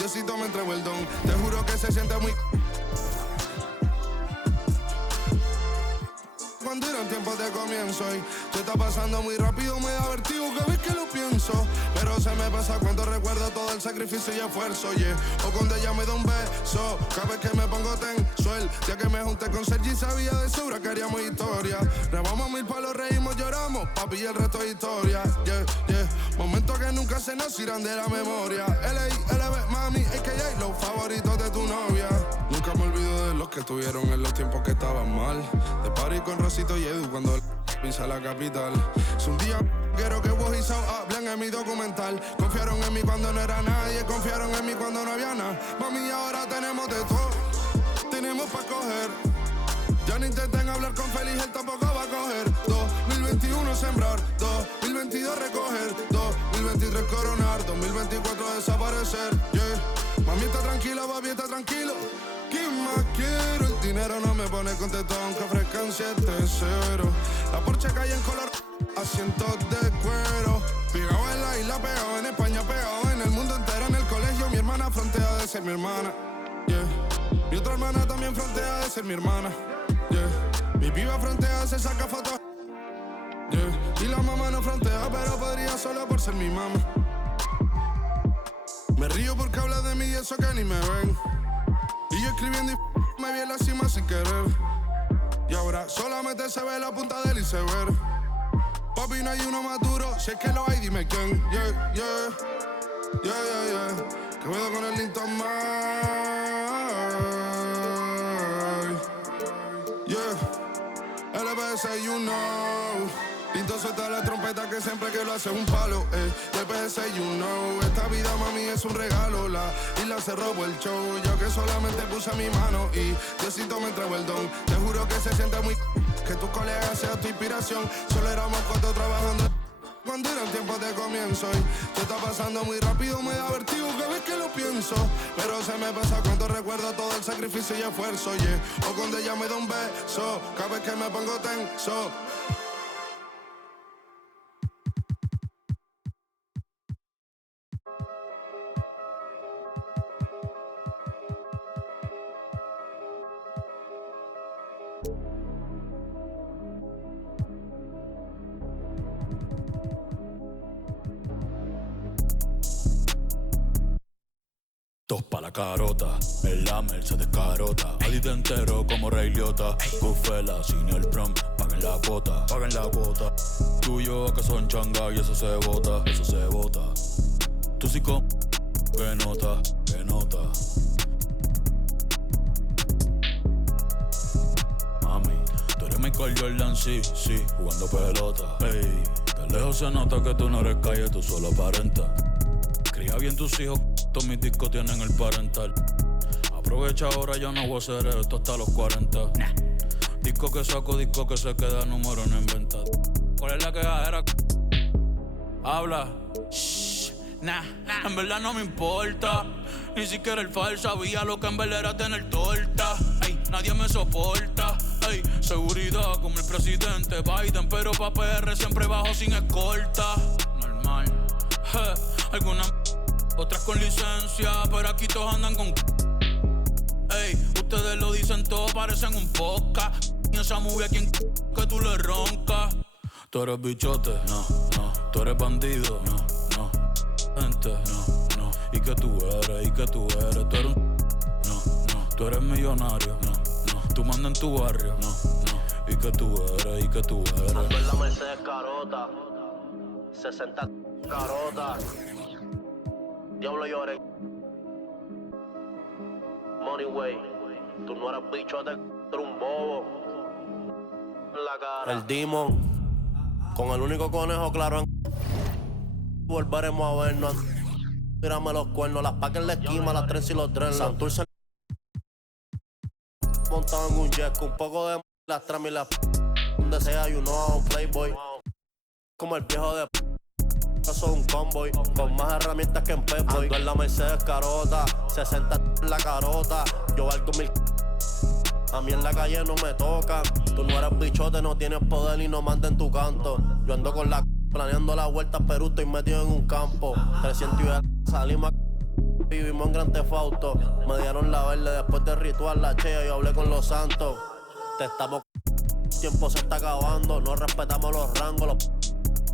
Diosito me entregó el don. Te juro que se siente muy... Cuando eran tiempos de comienzo y se está pasando muy rápido, me da vertigo cada vez que lo pienso. Pero se me pasa cuando recuerdo todo el sacrificio y esfuerzo, yeah. O cuando ella me da un beso, cada vez que me pongo tenso. El día que me junté con Sergi sabía de sobra que haríamos historia. Rebamos 1000 palos, reímos, lloramos, papi, y el resto es historia, yeah, yeah. Momentos que nunca se nos irán de la memoria. L.A., LB, mami, a.k.a. los favoritos de tu novia. Nunca me olvido de los que estuvieron en los tiempos que estaban mal. De party con Rosito y Edu cuando pisa la capital. Es un día quiero que vos y Sao hablen en mi documental. Confiaron en mí cuando no era nadie, confiaron en mí cuando no había nada. Mami, ahora tenemos de todo, tenemos pa' coger. Ya no intenten hablar con Feliz, él tampoco va a coger. 2021 sembrar, 2022 recoger, 2023 coronar, 2024 desaparecer, yeah. Mami está tranquila, papi está tranquilo. ¿Qué más quiero? El dinero no me pone contento aunque ofrezcan 7-0. La Porsche cae en color, asientos de cuero. Pegado en la isla, pegado en España, pegado en el mundo entero. En el colegio mi hermana frontea de ser mi hermana, yeah. Mi otra hermana también frontea de ser mi hermana, yeah. Mi piba frontea, se saca fotos, yeah. Y la mamá no frontea, pero podría solo por ser mi mamá. Me río porque habla de mí y eso que ni me ven. Y yo escribiendo y me vi en la cima sin querer. Y ahora solamente se ve la punta del iceberg. Papi, no hay uno más duro, si es que lo hay, dime quién. Yeah, yeah, yeah, yeah, yeah. Que puedo con el Linton Mike. Yeah, LPS, you know. Pinto suelta la trompeta que siempre que lo hace un palo, LPS, you know. Esta vida, mami, es un regalo. La isla se robó el show. Yo que solamente puse mi mano y Diosito me entregó el don. Te juro que se siente muy... Que tus colegas sean tu inspiración. Solo éramos 4 trabajando cuando eran tiempos de comienzo y se está pasando muy rápido, me da vertigo cada vez que lo pienso. Pero se me pasa cuando recuerdo todo el sacrificio y esfuerzo, yeah. O cuando ella me da un beso, cada vez que me pongo tenso. Dos pa' la carota, el Lamer se descarota. Ahí te entero como Rey Liotta. Cufela, sin el prom, paguen la cuota, paguen la cuota. Tú y yo que son changa y eso se bota, eso se bota. Tú sí con que nota, que nota. Mami, tú eres Michael Jordan, sí, sí, jugando pelota. Ey, de lejos se nota que tú no eres calle, tú solo aparentas. Cría bien tus hijos, todos mis discos tienen el parental. Aprovecha ahora, ya no voy a hacer esto hasta los 40. Disco que saco, disco que se queda, número no inventado. ¿Cuál es la quejadera? Habla. Shh, nah, en verdad no me importa. Ni siquiera el fal sabía lo que en verdad era tener torta. Ey, nadie me soporta. Ey, seguridad como el presidente Biden, pero pa' PR siempre bajo sin escolta. Normal. Algunas otras con licencia, pero aquí todos andan con... Ey, ustedes lo dicen todo, parecen un podcast. Y esa movie a quien que tú le roncas. Tú eres bichote, no, no. Tú eres bandido, no, no. Gente, no, no. ¿Y qué tú eres? ¿Y qué tú eres? Tú eres un... No, no. Tú eres millonario, no, no. Tú mandas en tu barrio, no, no. ¿Y qué tú eres? ¿Y qué tú eres? Ando en la Mercedes carota, 60 carota. Diablo lloré. Money way. Tú no eres bichote, tú eres un bobo. En la cara. El Demon. Con el único conejo claro en... Volveremos a vernos. Mírame los cuernos, las pacas en la esquina, las trenza y los dreadlocks. Santurce montado en un jet con un poco de las tramas y las donde sea, you know, un playboy. Como el viejo de soy un convoy, con más herramientas que en Pep-Boy. Ando en la Mercedes carota, 60 en la carota. Yo valgo 1000. A mí en la calle no me tocan. Tú no eres bichote, no tienes poder y no mandas en tu canto. Yo ando con la planeando la vuelta, pero estoy metido en un campo. 300 y salimos vivimos en Gran Theft Auto. Me dieron la verde después del ritual, la chea, yo hablé con los santos. Te estamos tiempo se está acabando, no respetamos los rangos, los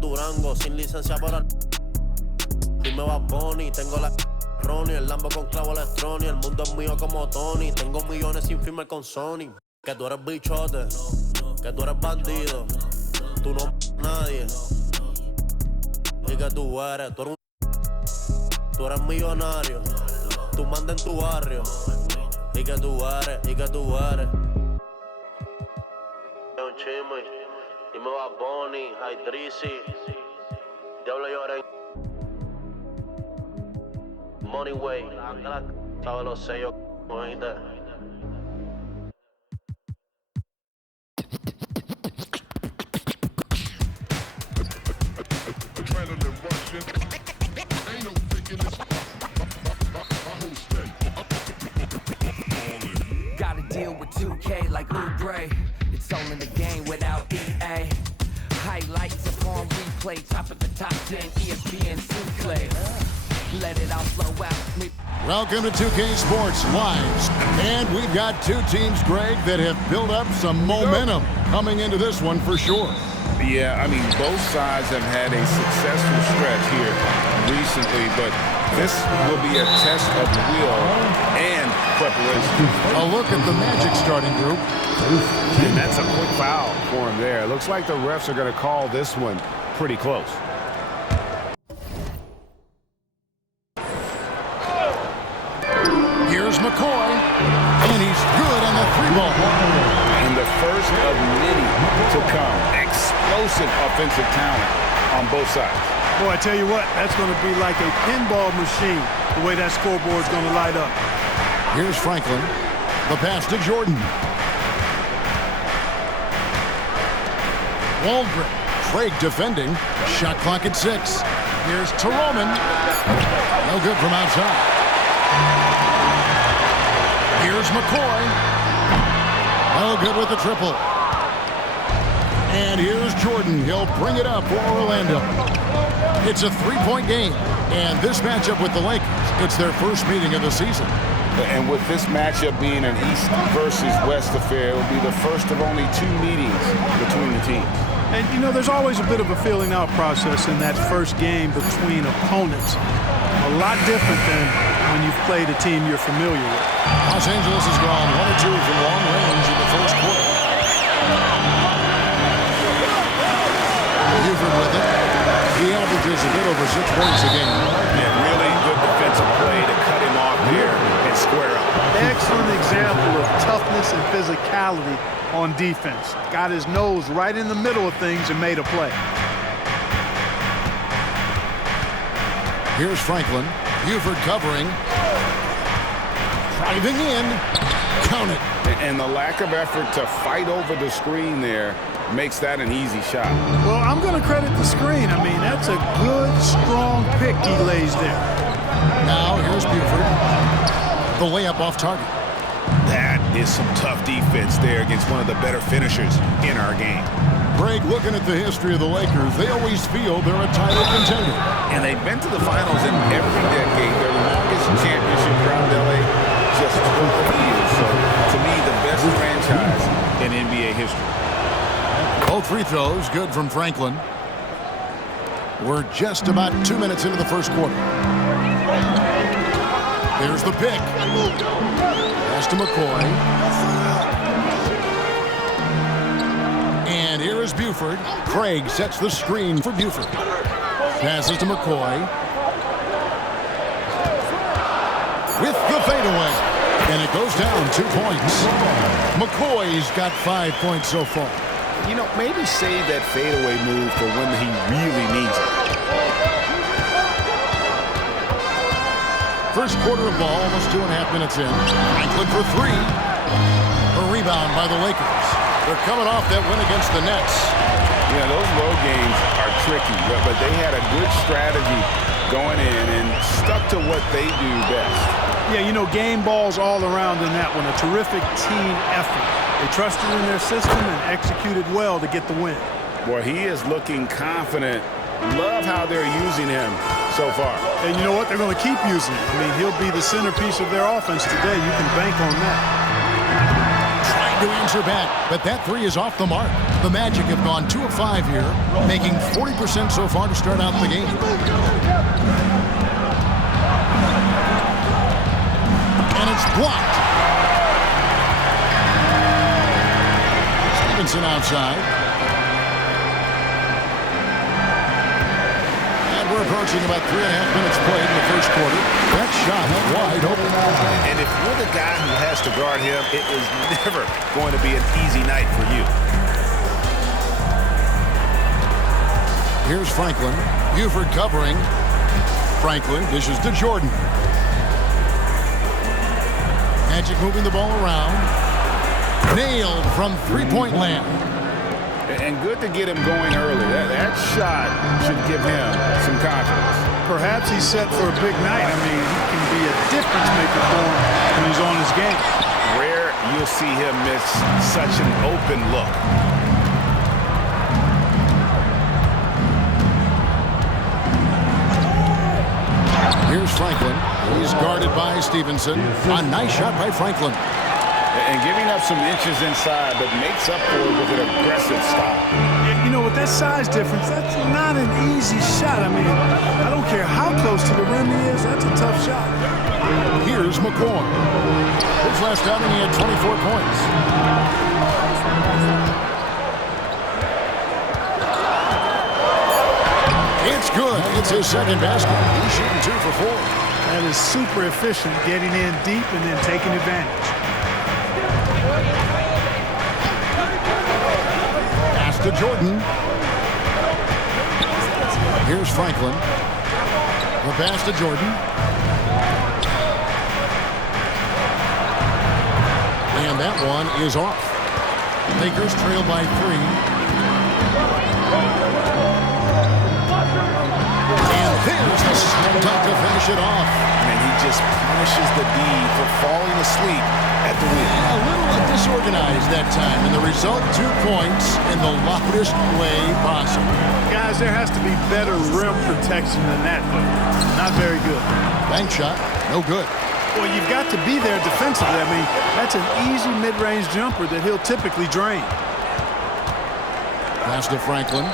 Durango, sin licencia por al. Dime Bad Bunny, tengo la Ronnie, el Lambo con clavo electrónico, el mundo es mío como Tony, tengo millones sin firmar con Sony. Que tú eres bichote, que tú eres bandido, tú no nadie. Y que tú eres millonario, tú mandas en tu barrio. Y que tú eres. Un chisme, dime Bad Bunny, Hydrisi, Diablo Lloren, Money Way, sabe los sellos, oíste. Gotta deal with 2K like Oubre. It's all in the game without EA. Highlights upon replay, top of the top 10, ESPN Sinclair. Let it all flow out. Welcome to 2K Sports Live. And we've got two teams, Greg, that have built up some momentum coming into this one for sure. Yeah, I mean, both sides have had a successful stretch here recently, but this will be a test of will and preparation. A look at the Magic starting group. And that's a quick foul for him there. Looks like the refs are going to call this one pretty close. Here's McCoy, and he's good on the three ball. And the first of many to come. Explosive offensive talent on both sides. Boy, I tell you what, that's going to be like a pinball machine, the way that scoreboard's going to light up. Here's Franklin. The pass to Jordan. Waldron. Craig defending. Shot clock at 6. Here's Teroman. No good from outside. Here's McCoy. No good with the triple. And here's Jordan. He'll bring it up for Orlando. It's a three-point game. And this matchup with the Lakers, it's their first meeting of the season. And with this matchup being an East versus West affair, it will be the first of only 2 meetings between the teams. And, you know, there's always a bit of a feeling out process in that first game between opponents. A lot different than when you've played a team you're familiar with. Los Angeles has gone 1 or 2 from long range in the first quarter. Buford with it. He averages a bit over 6 points a game. Yeah, really good defensive play to cut him off there and square up. Excellent example of toughness and physicality on defense. Got his nose right in the middle of things and made a play. Here's Franklin. Buford covering. Driving in. Count it. And the lack of effort to fight over the screen there makes that an easy shot. Well, I'm going to credit the screen. I mean, that's a good, strong pick he lays there. Now, here's Buford. The layup off target. That is some tough defense there against one of the better finishers in our game. Greg, looking at the history of the Lakers, they always feel they're a title contender. And they've been to the finals in every decade. Their longest championship around LA, just 12 years. So, to me, the best franchise in NBA history. Both free throws, good from Franklin. We're just about 2 minutes into the first quarter. Here's the pick. Pass to McCoy. And here is Buford. Craig sets the screen for Buford. Passes to McCoy. With the fadeaway. And it goes down 2 points. McCoy's got 5 points so far. You know, maybe save that fadeaway move for when he really needs it. First quarter of ball, almost 2.5 minutes in. Franklin for 3. A rebound by the Lakers. They're coming off that win against the Nets. Yeah, those road games are tricky, but they had a good strategy going in and stuck to what they do best. Yeah, you know, game balls all around in that one. A terrific team effort. They trusted in their system and executed well to get the win. Boy, he is looking confident. Love how they're using him. so far. And you know what? They're going to keep using it. I mean, he'll be the centerpiece of their offense today. You can bank on that. Trying to answer back, but that three is off the mark. The Magic have gone 2 of 5 here, making 40% so far to start out the game. And it's blocked. Stevenson outside. And we're approaching about 3.5 minutes played in the first quarter. That shot wide open. And if you're the guy who has to guard him, it is never going to be an easy night for you. Here's Franklin. Buford covering. Franklin dishes to Jordan. Magic moving the ball around. Nailed from three-point land. And good to get him going early. That shot should give him some confidence. Perhaps he's set for a big night. I mean, he can be a difference maker for him when he's on his game. Rare you'll see him miss such an open look. Here's Franklin. He's guarded by Stevenson. A nice shot by Franklin. And giving up some inches inside, but makes up for it with an aggressive stop. You know, with that size difference, that's not an easy shot. I mean, I don't care how close to the rim he is, that's a tough shot. Here's McCoy. His last outing, he had 24 points. It's good. It's his second basket. He's shooting 2 for 4. That is super efficient, getting in deep and then taking advantage. Pass to Jordan. Here's Franklin. The pass to Jordan. And that one is off. Lakers trail by 3. There's the slam dunk to finish it off. And he just punishes the D for falling asleep at the wheel. A little disorganized that time, and the result 2 points in the loudest way possible. Guys, there has to be better rim protection than that, though. Not very good. Bank shot, no good. Well, you've got to be there defensively. I mean, that's an easy mid-range jumper that he'll typically drain. Pass to Franklin.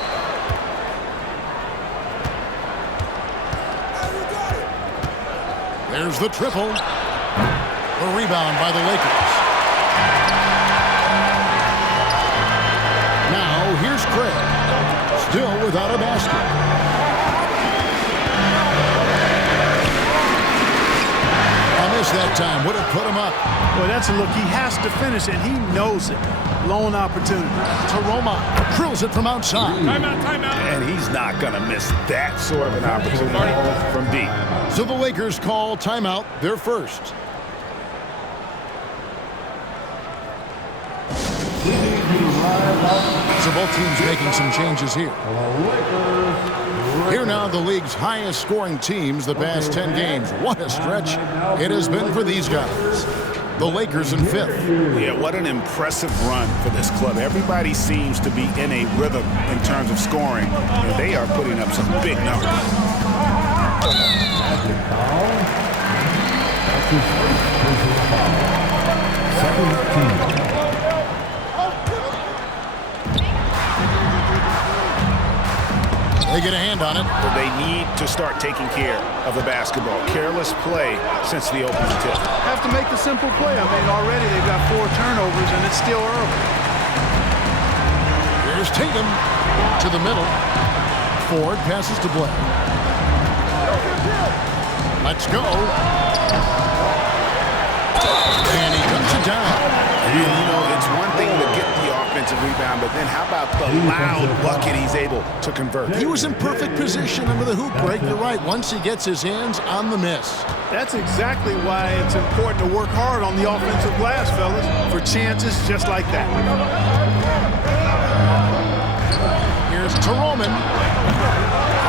There's the triple. A rebound by the Lakers. Now here's Craig. Still without a basket. A miss that time would have put him up. Well, that's a look. He has to finish, and he knows it. Lone opportunity. Taroma drills it from outside. Timeout. And he's not going to miss that sort of an opportunity from deep. So the Lakers call timeout, their first. So both teams making some changes here. Here now the league's highest scoring teams the past 10 games. What a stretch it has been for these guys. The Lakers in 5th. Yeah, what an impressive run for this club. Everybody seems to be in a rhythm in terms of scoring, and they are putting up some big numbers. They get a hand on it. But they need to start taking care of the basketball. Careless play since the opening tip. Have to make the simple play. I mean, already they've got 4 turnovers, and it's still early. Here's Tatum to the middle. Ford passes to Blair. Let's go. And he dumps it down. And, you know, it's one thing to get the offensive rebound, but then how about the loud bucket he's able to convert? He was in perfect position under the hoop break. You're right, once he gets his hands on the miss. That's exactly why it's important to work hard on the offensive glass, fellas, for chances just like that. Here's Taroman.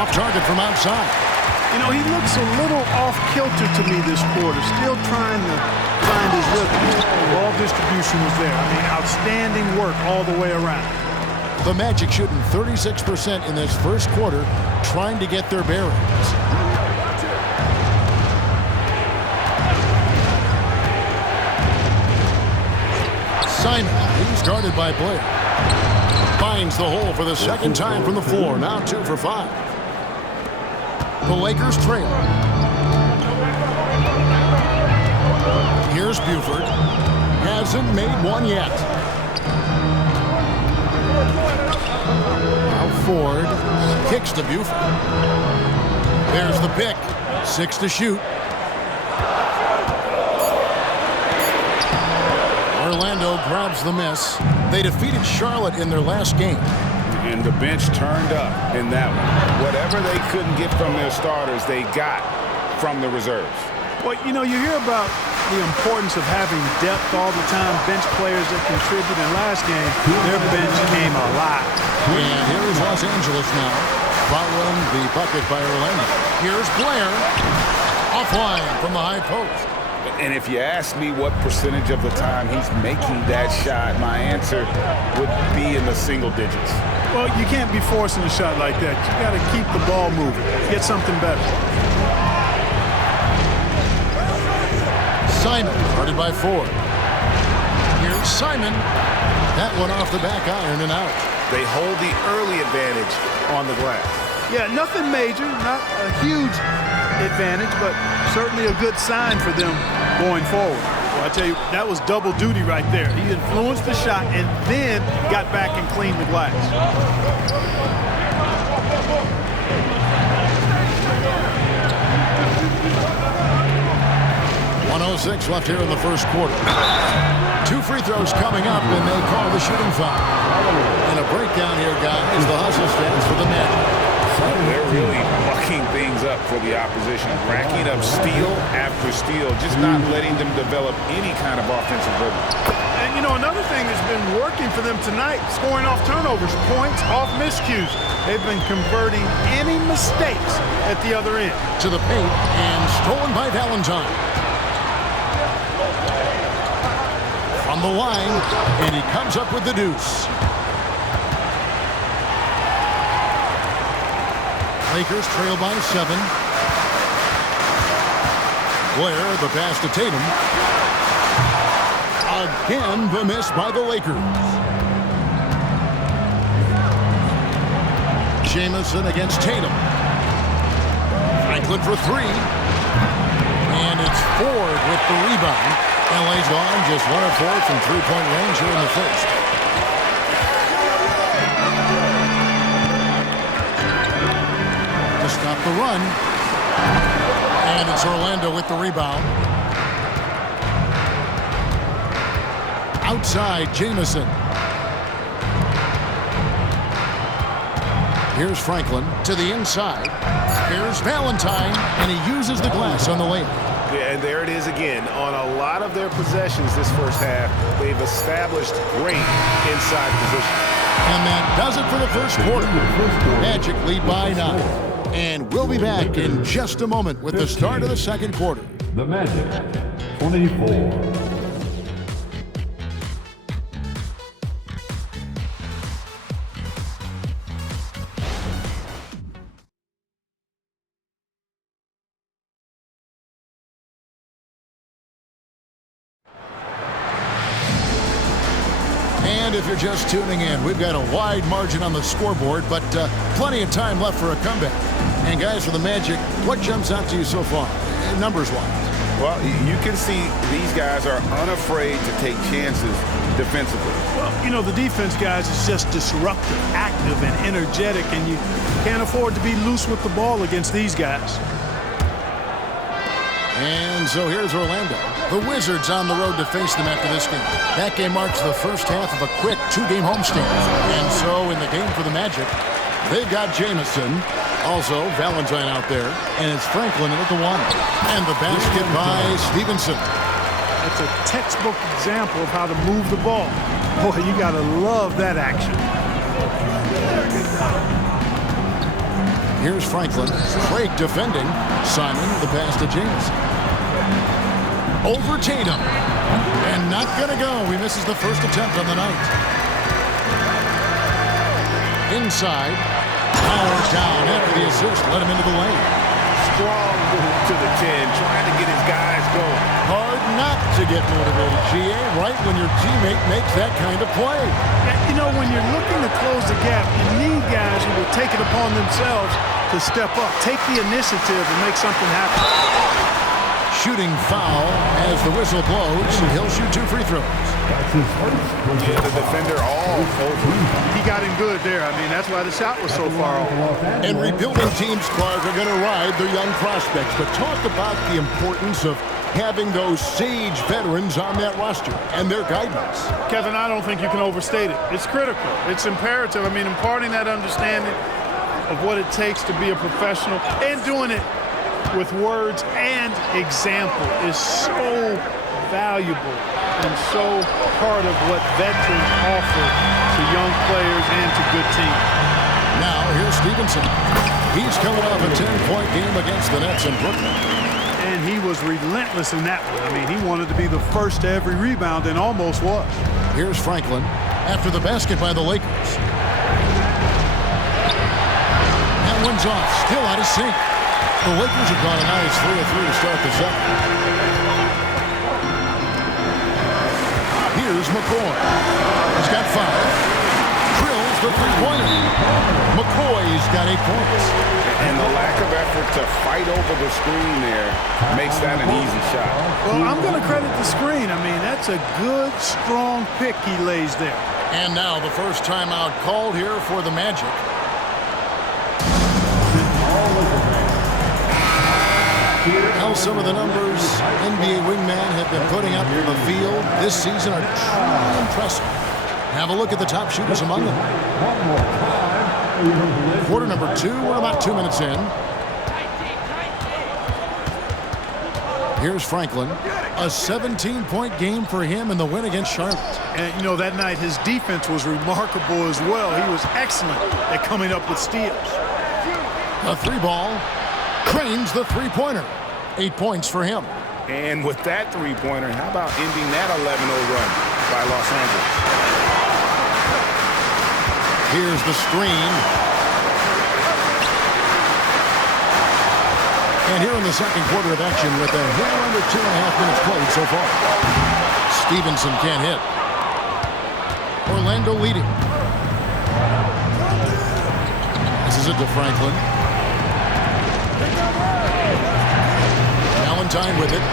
Off target from outside. You know, he looks a little off-kilter to me this quarter, still trying to find his rhythm. Ball distribution was there. I mean, outstanding work all the way around. The Magic shooting 36% in this first quarter, trying to get their bearings. Simon, he's guarded by Blair. Finds the hole for the second time from the floor. Now 2 for 5. The Lakers trail. Here's Buford. Hasn't made one yet. Now Ford kicks to Buford. There's the pick. 6 to shoot. Orlando grabs the miss. They defeated Charlotte in their last game. And the bench turned up in that one. Whatever they couldn't get from their starters, they got from the reserves. Well, you know, you hear about the importance of having depth all the time, bench players that contribute. In last game, their bench came alive. And here is Los Angeles now, following the bucket by Orlando. Here's Blair, offline from the high post. And if you ask me what percentage of the time he's making that shot, my answer would be in the single digits. Well, you can't be forcing a shot like that. You got to keep the ball moving. Get something better. Simon, guarded by Ford. Here's Simon. That one off the back iron and out. They hold the early advantage on the glass. Yeah, nothing major, not a huge advantage, but certainly a good sign for them going forward. Well, I tell you, that was double duty right there. He influenced the shot and then got back and cleaned the glass. 1:06 left here in the first quarter. 2 free throws coming up, and they call the shooting foul. And a breakdown here, guys. The hustle stands for the Magic. They're really mucking things up for the opposition, racking up steal after steal, just not letting them develop any kind of offensive rhythm. And, you know, another thing that's been working for them tonight, scoring off turnovers, points off miscues. They've been converting any mistakes at the other end. To the paint, and stolen by Valentine. From the line, and he comes up with the deuce. Lakers trail by 7. Blair, the pass to Tatum. Again, the miss by the Lakers. Jamison against Tatum. Franklin for 3. And it's Ford with the rebound. LA's gone just 1 of 4 from three-point range here in the first. To stop the run. And it's Orlando with the rebound. Outside, Jamison. Here's Franklin to the inside. Here's Valentine, and he uses the glass on the layup. Yeah, and there it is again. On a lot of their possessions this first half, they've established great inside position. And that does it for the first quarter. Magic lead by 9. And we'll be back in just a moment with the start of the second quarter. The Magic, 24. And if you're just tuning in, we've got a wide margin on the scoreboard, but plenty of time left for a comeback. And guys, for the Magic, what jumps out to you so far, numbers-wise? Well, you can see these guys are unafraid to take chances defensively. Well, you know, the defense, guys, is just disruptive, active, and energetic, and you can't afford to be loose with the ball against these guys. And so here's Orlando. The Wizards on the road to face them after this game. That game marks the first half of a quick 2-game homestand. And so in the game for the Magic, they've got Jamison, also Valentine out there, and it's Franklin at the one. And the basket by Stevenson. That's a textbook example of how to move the ball. Boy, you got to love that action. Here's Franklin. Craig defending. Simon, the pass to Jamison. Over Tatum. And not going to go. He misses the first attempt on the night. Inside. Powers down after the assist. Let him into the lane. Strong move to the 10, trying to get his guys going. Hard knock. got to get motivated, GA, right when your teammate makes that kind of play. You know, when you're looking to close the gap, you need guys who will take it upon themselves to step up, take the initiative and make something happen. Shooting foul as the whistle blows. He'll shoot 2 free throws. Yeah, the defender all over. He got him good there. I mean, that's why the shot was so far off. And rebuilding teams, Clark, are going to ride their young prospects. But talk about the importance of having those sage veterans on that roster and their guidance. Kevin, I don't think you can overstate it. It's critical. It's imperative. I mean, imparting that understanding of what it takes to be a professional and doing it with words and example is so valuable and so part of what veterans offer to young players and to good teams. Now, here's Stevenson. He's coming off a 10-point game against the Nets in Brooklyn. And he was relentless in that one. I mean, he wanted to be the first to every rebound and almost was. Here's Franklin after the basket by the Lakers. That one's off, still out of sync. The Lakers have gone a nice 3 of 3 to start the second. Here's McCoy. He's got 5. Drills the three-pointer. McCoy's got 8 points. And the lack of effort to fight over the screen there makes that an easy shot. Well, I'm going to credit the screen. I mean, that's a good, strong pick he lays there. And now the first timeout called here for the Magic. Now some of the numbers NBA wingman have been putting up in the field this season are truly impressive. Have a look at the top shooters among them. Quarter number 2, we're about 2 minutes in. Here's Franklin. A 17-point game for him in the win against Charlotte. And, you know, that night his defense was remarkable as well. He was excellent at coming up with steals. A 3-ball. Cranes the three-pointer. 8 points for him. And with that three-pointer, how about ending that 11-0 run by Los Angeles? Here's the screen. And here in the second quarter of action with a hair under 2.5 minutes played so far. Stevenson can't hit. Orlando leading. This is it to Franklin. Valentine with it.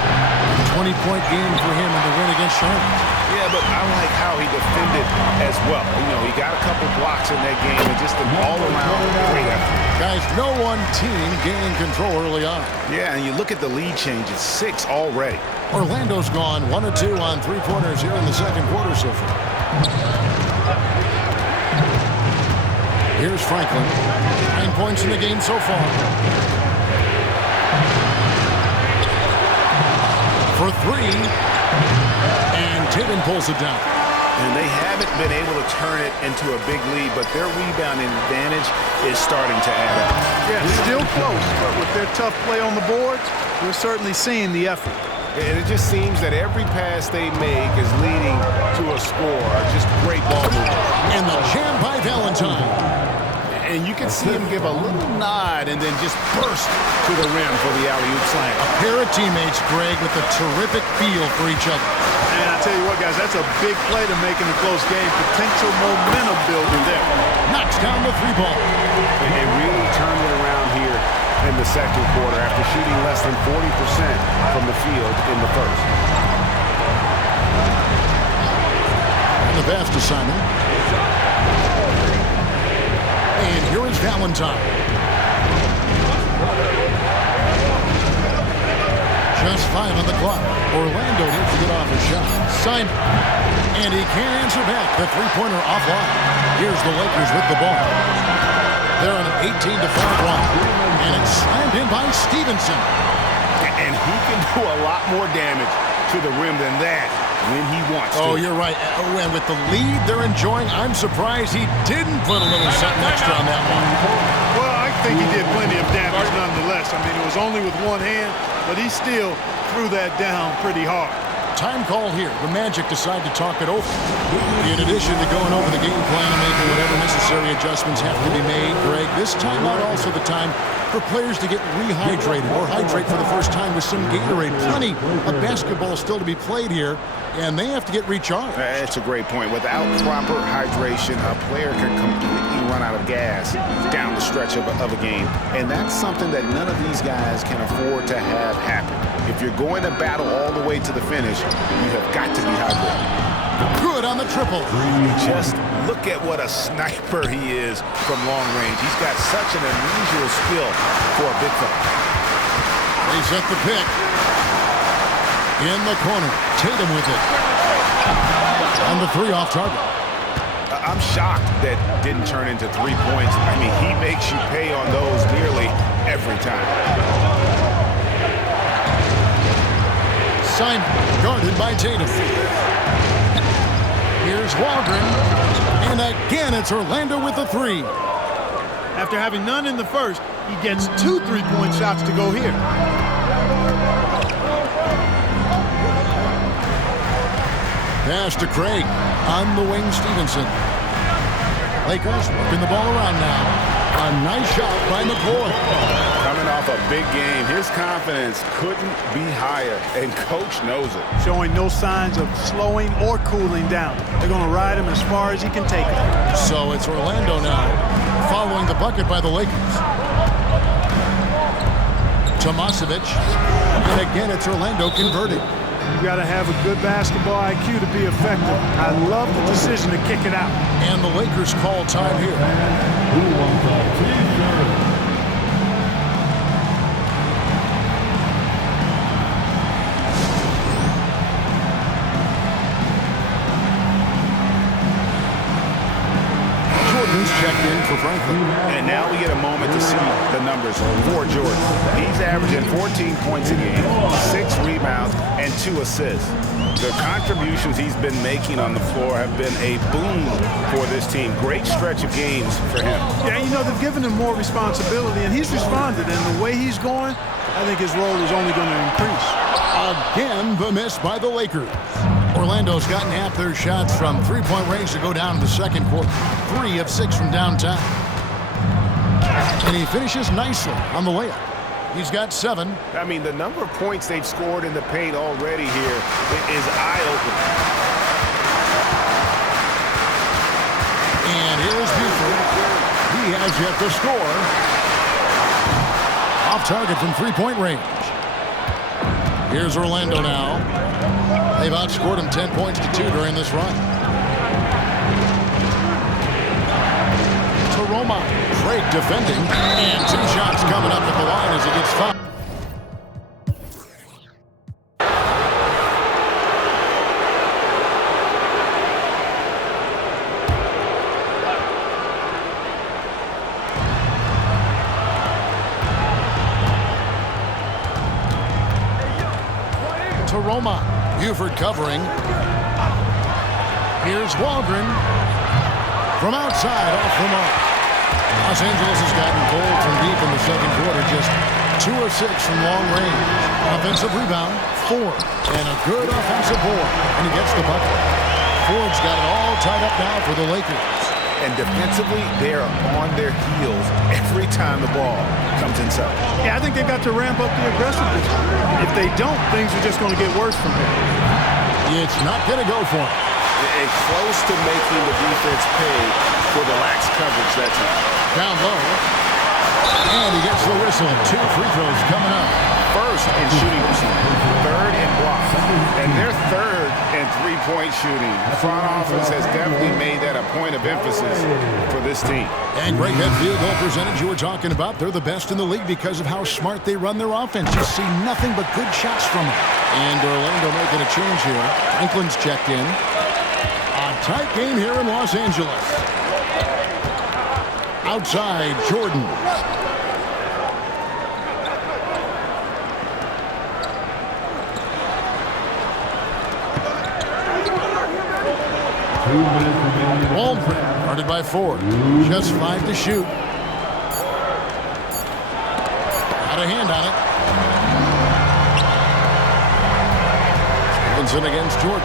20-point game for him in the win against Charlotte. Yeah, but I like how he defended as well. You know, he got a couple blocks in that game and just an all-around great effort. Guys, no one team gaining control early on. Yeah, and you look at the lead changes, 6 already. Orlando's gone 1 of 2 on three-pointers here in the second quarter so far. Here's Franklin. 9 points in the game so far. For 3. And Tatum pulls it down. And they haven't been able to turn it into a big lead, but their rebounding advantage is starting to add up. Yeah, still close, but with their tough play on the boards, we're certainly seeing the effort. And it just seems that every pass they make is leading to a score. Just great ball movement. And the jam by Valentine. And you can see him give a little nod and then just burst to the rim for the alley-oop slam. A pair of teammates, Greg, with a terrific feel for each other. And I tell you what, guys, that's a big play to make in a close game. Potential momentum building there. Knocks down the 3-ball. And they really turned it around here in the second quarter after shooting less than 40% from the field in the first. And the pass to Simon. And here is Valentine. Just 5 on the clock. Orlando needs to get off a shot. Simon. And he can't answer back. The three-pointer offline. Here's the Lakers with the ball. They're on an 18-5 run. And it's slammed in by Stevenson. And he can do a lot more damage to the rim than that when he wants to. Oh, you're right. Oh, and with the lead they're enjoying, I'm surprised he didn't put a little something extra on that one. Well, I think he did plenty of damage nonetheless. I mean, it was only with one hand, but he still threw that down pretty hard. Time call here. The Magic decide to talk it over. In addition to going over the game plan and making whatever necessary adjustments have to be made, Greg, this timeout also the time for players to get rehydrated or hydrate for the first time with some Gatorade. Plenty of basketball still to be played here, and they have to get recharged. That's a great point. Without proper hydration, a player can completely run out of gas down the stretch of a game, and that's something that none of these guys can afford to have happen. If you're going to battle all the way to the finish, you have got to be hydrated. Good on the triple. Just look at what a sniper he is from long range. He's got such an unusual skill for a big fella. They set the pick. In the corner. Tatum with it. And the three off target. I'm shocked that didn't turn into 3 points. I mean, he makes you pay on those nearly every time. Simon guarded by Tatum. Here's Waldron. And again, it's Orlando with the three. After having none in the first, he gets 2 3-point shots to go here. Pass to Craig. On the wing, Stevenson. Lakers working the ball around now. A nice shot by McCoy. Coming off a big game, his confidence couldn't be higher, and coach knows it. Showing no signs of slowing or cooling down. They're going to ride him as far as he can take it. So it's Orlando now, following the bucket by the Lakers. Tomasevic. And again, it's Orlando converting. You got to have a good basketball IQ to be effective. I love the decision to kick it out. And the Lakers call time here. Jordan's checked in for Franklin. And now we get a moment to see the numbers for Jordan. He's averaging 14 points a game, 6 rebounds, and 2 assists. The contributions he's been making on the floor have been a boon for this team. Great stretch of games for him. Yeah, you know, they've given him more responsibility, and he's responded. And the way he's going, I think his role is only going to increase. Again, the miss by the Lakers. Orlando's gotten half their shots from three-point range to go down in the second quarter. 3 of 6 from downtown. And he finishes nicely on the layup. He's got 7. I mean, the number of points they've scored in the paint already here is eye-opening. And here's Buford. He has yet to score. Off target from three-point range. Here's Orlando now. They've outscored him 10 points to 2 during this run. To Roma. Drake defending. And 2 shots coming up at the line as he gets fouled. To Roma. Buford covering. Here's Waldron. From outside, off the mark. Los Angeles has gotten cold from deep in the second quarter. Just 2 of 6 from long range. Offensive rebound, 4. And a good offensive board. And he gets the bucket. Ford's got it all tied up now for the Lakers. And defensively, they're on their heels every time the ball comes inside. Yeah, I think they've got to ramp up the aggressiveness. If they don't, things are just going to get worse from here. It's not going to go for him. And close to making the defense pay for the lax coverage that time. Down low. And he gets the whistle. 2 free throws coming up. First in shooting percentage, 3rd in blocks, and they're 3rd in three-point shooting. The front office has definitely made that a point of emphasis for this team. And great head field goal percentage you were talking about. They're the best in the league because of how smart they run their offense. You see nothing but good shots from them. And Orlando making a change here. Franklin's checked in. A tight game here in Los Angeles. Outside, Jordan. Waldron, guarded by Ford. Just 5 to shoot. Got a hand on it. Stevenson against Jordan.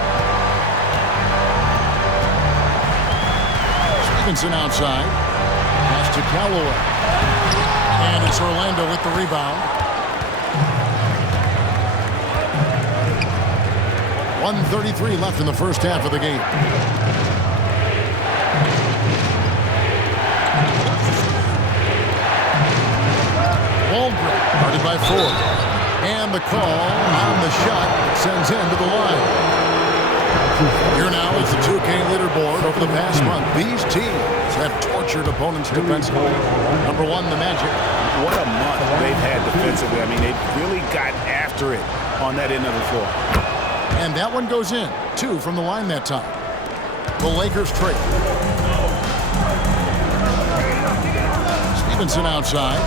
Stevenson outside. Pass to Callaway. And it's Orlando with the rebound. 1:33 left in the first half of the game. Waldron guarded by Ford. And the call on the shot sends him to the line. Here now is the 2K leaderboard over the past month. These teams have tortured opponents defensively. Number one, the Magic. What a month they've had defensively. I mean, they really got after it on that end of the floor. And that one goes in. 2 from the line that time. The Lakers trail. Stevenson outside.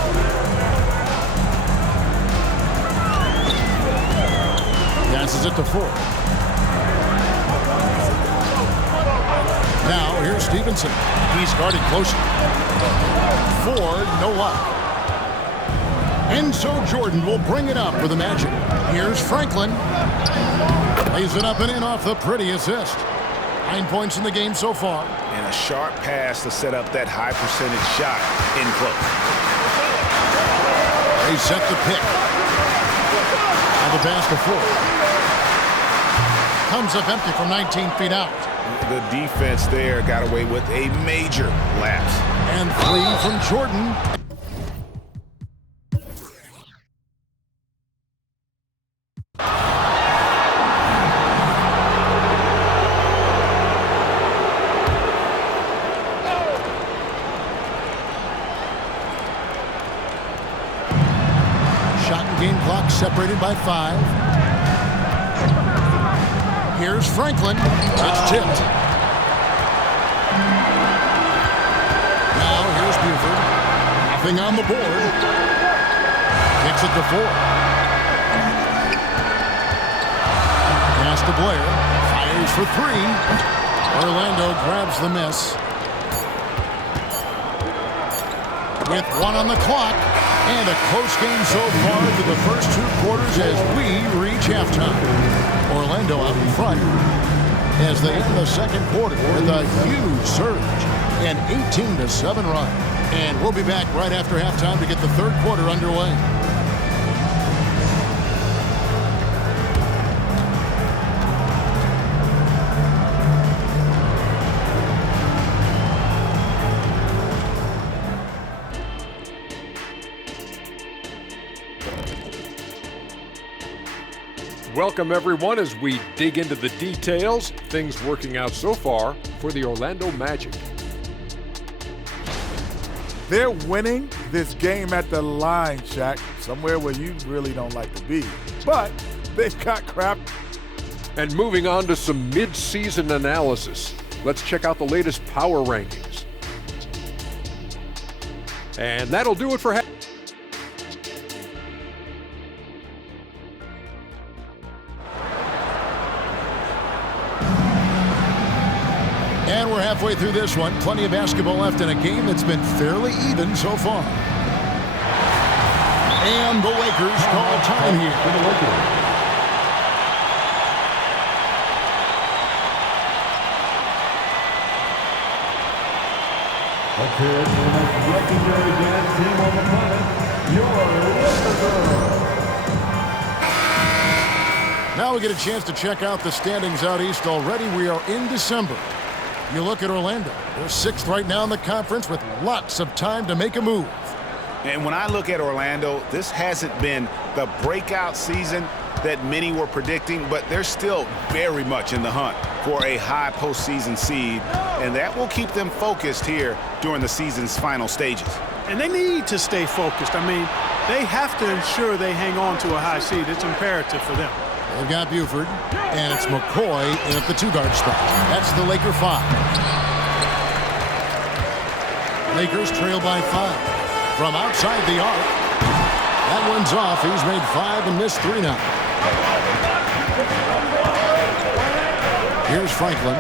Passes it to Ford. Now here's Stevenson. He's guarded closely. Ford, no luck. And so Jordan will bring it up for the Magic. Here's Franklin. Lays it up and in off the pretty assist. 9 points in the game so far. And a sharp pass to set up that high percentage shot in close. They set the pick. Now the pass to Ford. Comes up empty from 19 feet out. The defense there got away with a major lapse. And 3 from Jordan. Shot and game clock separated by 5. Here's Franklin. It's tipped. Now here's Buford. Nothing on the board. Kicks it to Ford. Pass to Blair. Fires for 3. Orlando grabs the miss. With 1 on the clock. And a close game so far through the first 2 quarters as we reach halftime. Orlando out in front as they end the second quarter with a huge surge, an 18-7 run. And we'll be back right after halftime to get the third quarter underway. Welcome, everyone, as we dig into the details. Things working out so far for the Orlando Magic. They're winning this game at the line, Shaq, somewhere where you really don't like to be. But they've got crap. And moving on to some mid-season analysis. Let's check out the latest power rankings. And that'll do it for And we're halfway through this one. Plenty of basketball left in a game that's been fairly even so far. And the Lakers call time here. Let's hear it for the most legendary dance team on the planet, your Lakers. Now we get a chance to check out the standings out east already. We are in December. You look at Orlando. They're 6th right now in the conference with lots of time to make a move. And when I look at Orlando, this hasn't been the breakout season that many were predicting, but they're still very much in the hunt for a high postseason seed, and that will keep them focused here during the season's final stages. And they need to stay focused. I mean, they have to ensure they hang on to a high seed. It's imperative for them. They've got Buford, and it's McCoy in at the 2-guard spot. That's the Laker 5. Lakers trail by 5. From outside the arc, that one's off. He's made 5 and missed 3 now. Here's Franklin.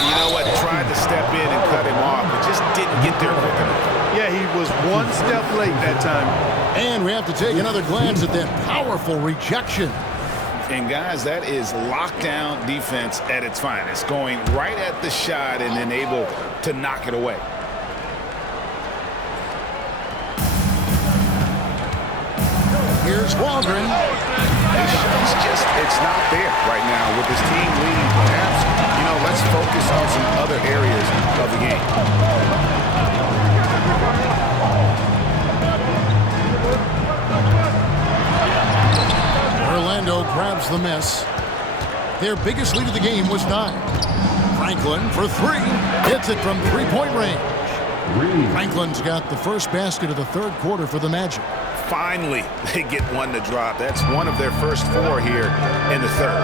You know what? Tried to step in and cut him off, but just didn't get there quick enough. Yeah, Yeah, he was one step late that time. And we have to take another glance at that powerful rejection. And guys, that is lockdown defense at its finest, going right at the shot and then able to knock it away. Here's Waldron. It's not there right now with his team leading. Perhaps, let's focus on some other areas of the game. Orlando grabs the miss. Their biggest lead of the game was 9. Franklin for 3. Hits it from three-point range. Franklin's got the first basket of the third quarter for the Magic. Finally, they get one to drop. That's one of their first 4 here in the third.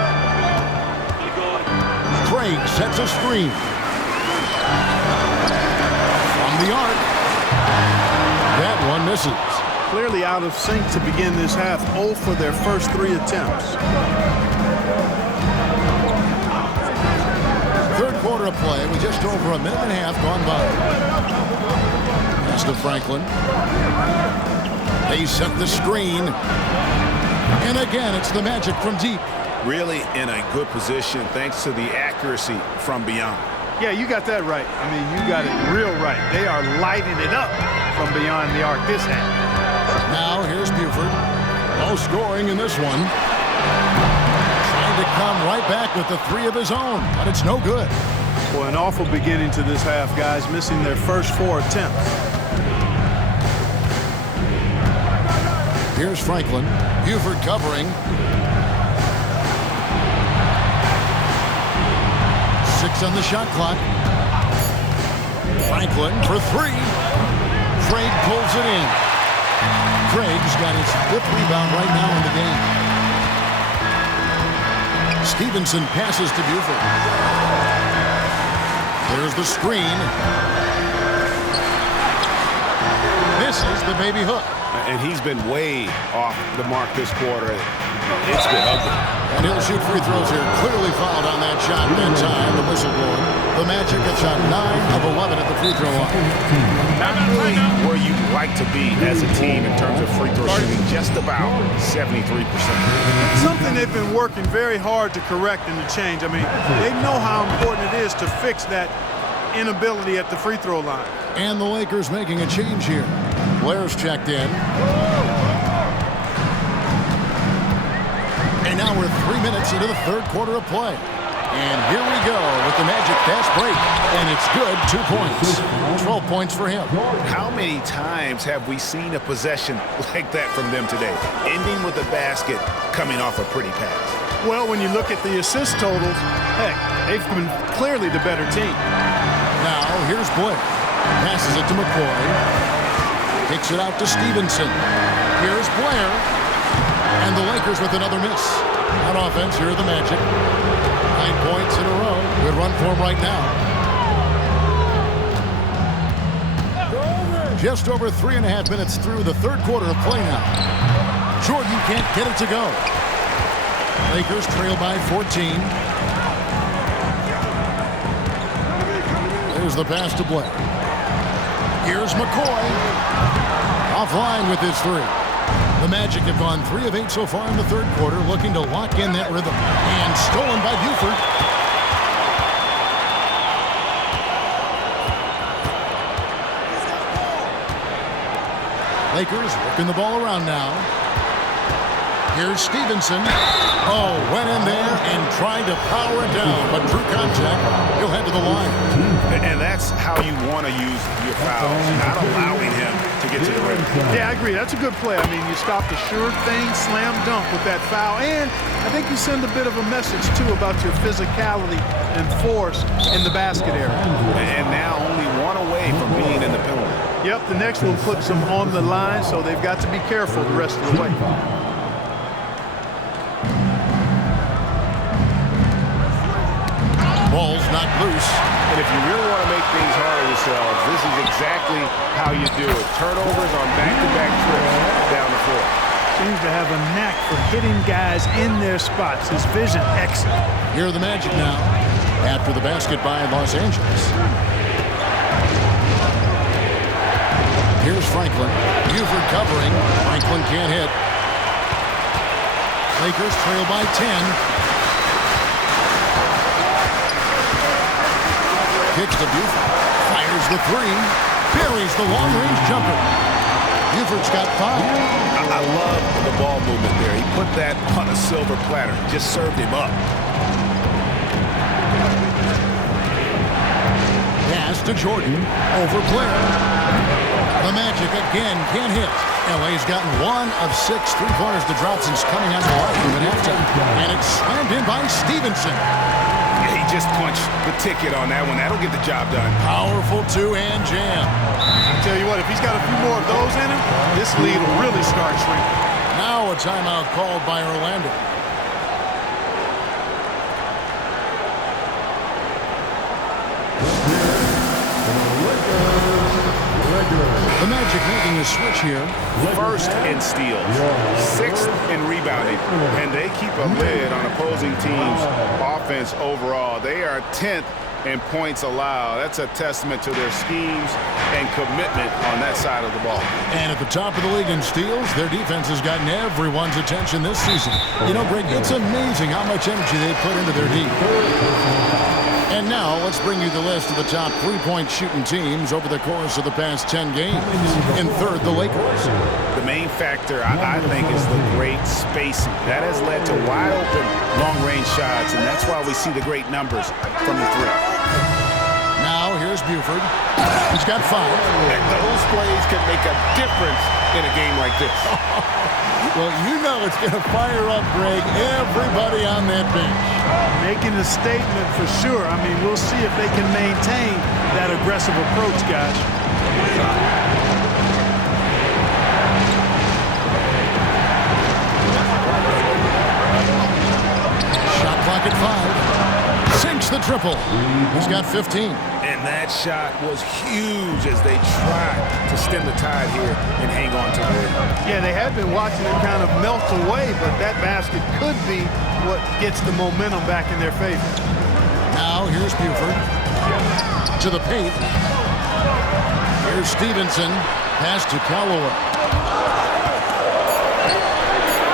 Craig sets a screen. From the arc. That one misses. Clearly out of sync to begin this half. 0 for their first 3 attempts. Third quarter of play with just over a minute and a half gone by. Pass to Franklin. They set the screen. And again, it's the Magic from deep. Really in a good position thanks to the accuracy from beyond. Yeah, you got that right. I mean, you got it real right. They are lighting it up from beyond the arc this half. Now here's Buford. No scoring in this one. Trying to come right back with the 3 of his own, but it's no good. Well, an awful beginning to this half, guys, missing their first 4 attempts. Here's Franklin. Buford covering. 6 on the shot clock. Franklin for 3. Craig pulls it in. Craig's got his 5th rebound right now in the game. Stevenson passes to Buford. There's the screen. Misses the baby hook. And he's been way off the mark this quarter. It's been ugly. And he'll shoot free throws here. Clearly fouled on that shot that time. The whistle blowing. The Magic have shot 9 of 11 at the free throw line. Not really where you'd like to be as a team in terms of free throw shooting. Just about 73%. Something they've been working very hard to correct and to change. I mean, they know how important it is to fix that inability at the free throw line. And the Lakers making a change here. Blair's checked in. And now we're 3 minutes into the third quarter of play. And here we go with the Magic fast break. And it's good, 2 points. 12 points for him. How many times have we seen a possession like that from them today? Ending with a basket, coming off a pretty pass. Well, when you look at the assist totals, heck, they've been clearly the better team. Now, here's Blair. Passes it to McCoy. Kicks it out to Stevenson. Here's Blair. And the Lakers with another miss. On offense, here are the Magic. 9 points in a row. Good run for him right now. Just over 3.5 minutes through the third quarter of play now. Jordan can't get it to go. Lakers trail by 14. There's the pass to Blair. Here's McCoy. Offline with his 3. The Magic have gone 3 of 8 so far in the third quarter, looking to lock in that rhythm. And stolen by Buford. Lakers working the ball around now. Here's Stevenson. Oh, went in there and tried to power it down, but through contact, he'll head to the line. And that's how you want to use your fouls, not allowing him to get to the rim. Yeah, I agree. That's a good play. I mean, you stop the sure thing, slam dunk with that foul. And I think you send a bit of a message, too, about your physicality and force in the basket area. And now only 1 away from being in the penalty. Yep, the next one puts them on the line, so they've got to be careful the rest of the way. Ball's not loose. And if you really want to make things hard on yourselves, this is exactly how you do it. Turnovers on back-to-back trips down the floor. Seems to have a knack for hitting guys in their spots. His vision excellent. Here are the Magic now, after the basket by Los Angeles. Here's Franklin. Buford covering. Franklin can't hit. Lakers trail by 10. Kicks to Buford. Fires the three. Buries the long-range jumper. Buford's got 5. I love the ball movement there. He put that on a silver platter. Just served him up. Pass to Jordan. Over Blair. The Magic again can't hit. LA's gotten 1 of 6 3-pointers to drop since coming out of the locker room at halftime. And it's slammed in by Stevenson. He just punched the ticket on that one. That'll get the job done. Powerful two-hand jam. I tell you what, if he's got a few more of those in him, this lead will really start shrinking. Now a timeout called by Orlando. The Magic making a switch here. First in steals, 6th in rebounding, and they keep a lid on opposing teams' offense overall. They are 10th in points allowed. That's a testament to their schemes and commitment on that side of the ball. And at the top of the league in steals, their defense has gotten everyone's attention this season. You know, Greg, it's amazing how much energy they put into their D. And now, let's bring you the list of the top 3-point shooting teams over the course of the past 10 games. In third, the Lakers. The main factor, I think, is the great spacing. That has led to wide-open, long-range shots, and that's why we see the great numbers from the three. Now, here's Buford. He's got 5. And those plays can make a difference in a game like this. Well, you know it's going to fire up, Greg, everybody on that bench. Making a statement for sure. I mean, we'll see if they can maintain that aggressive approach, guys. Shot clock at 5. Sinks the triple. He's got 15. And that shot was huge as they tried to stem the tide here and hang on to it. Yeah, they had been watching it kind of melt away, but that basket could be what gets the momentum back in their favor. Now here's Buford to the paint. Here's Stevenson. Pass to Callaway.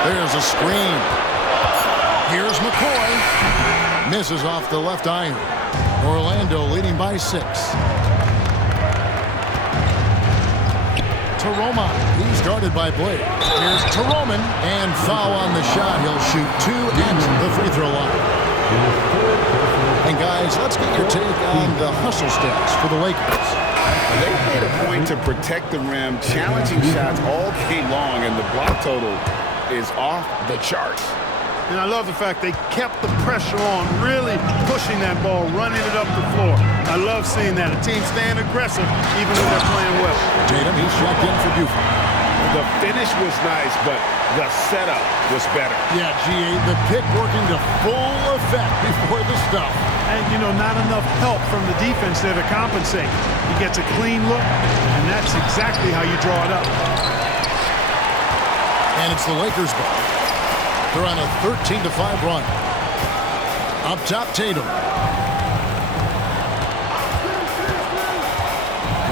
There's a screen. Here's McCoy. Misses off the left iron. Orlando leading by 6. Taroma. He's guarded by Blake. Here's Taroman. And foul on the shot. He'll shoot 2 at the free throw line. And guys, let's get your take on the hustle stats for the Lakers. They made a point to protect the rim, challenging shots all game long, and the block total is off the charts. And I love the fact they kept the pressure on, really pushing that ball, running it up the floor. I love seeing that. A team staying aggressive even when they're playing well. Tatum, he's checked in for Buford. The finish was nice, but the setup was better. Yeah, G.A., the pick working to full effect before the stuff. And, you know, not enough help from the defense there to compensate. He gets a clean look, and that's exactly how you draw it up. And it's the Lakers' ball. They're on a 13-5 run. Up top, Tatum.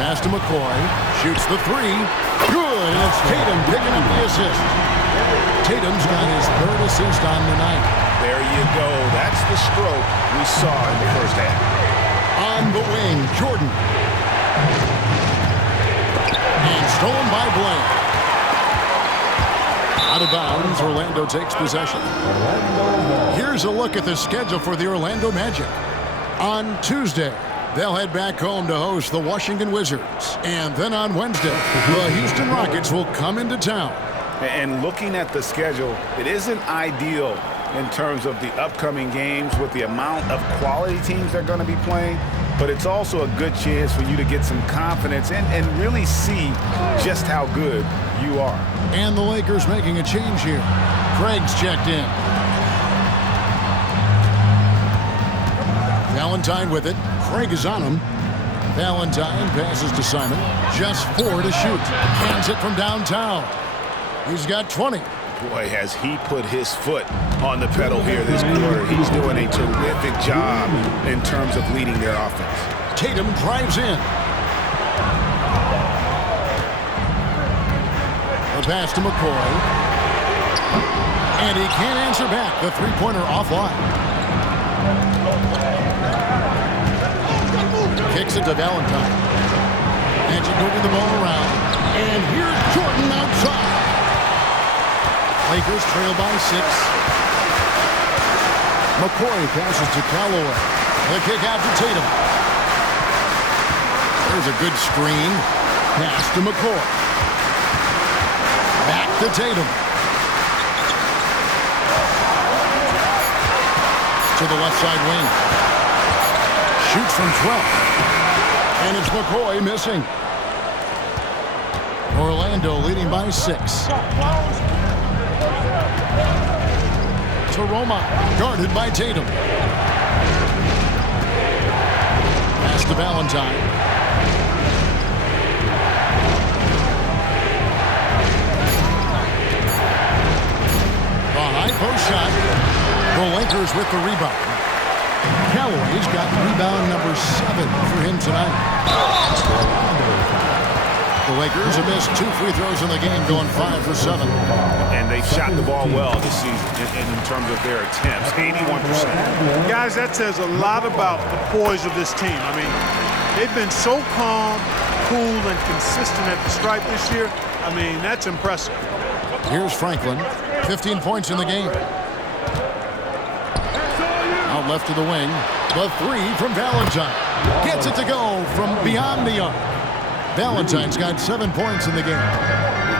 Pass to McCoy. Shoots the 3. Good, and it's Tatum picking up the assist. Tatum's got his 3rd assist on the night. There you go. That's the stroke we saw in the first half. On the wing, Jordan. And stolen by Blake. Out of bounds, Orlando takes possession. Here's a look at the schedule for the Orlando Magic. On Tuesday, they'll head back home to host the Washington Wizards. And then on Wednesday, the Houston Rockets will come into town. And looking at the schedule, it isn't ideal in terms of the upcoming games with the amount of quality teams they're going to be playing, but it's also a good chance for you to get some confidence and really see just how good you are. And the Lakers making a change here. Craig's checked in. Valentine with it. Craig is on him. Valentine passes to Simon. Just 4 to shoot. Cans it from downtown. He's got 20. Boy, has he put his foot on the pedal here this quarter. He's doing a terrific job in terms of leading their offense. Tatum drives in. pass to McCoy. And he can't answer back. The three-pointer offline. Kicks it to Valentine. Magic moving the ball around. And here's Jordan outside. Lakers trail by 6. McCoy passes to Callaway. The kick out to Tatum. There's a good screen. Pass to McCoy. Back to Tatum. To the left side wing. Shoots from 12. And it's McCoy missing. Orlando leading by 6. To Roma, guarded by Tatum. Pass to Valentine. The high post shot. The Lakers with the rebound. Callaway's got rebound number 7 for him tonight. The Lakers have missed 2 free throws in the game, going 5 for 7. And they've shot the ball well this season in terms of their attempts, 81%. Guys, that says a lot about the poise of this team. I mean, they've been so calm, cool, and consistent at the stripe this year. I mean, that's impressive. Here's Franklin, 15 points in the game. Out left to the wing, the 3 from Valentine. Gets it to go from beyond the arc. Valentine's got 7 points in the game.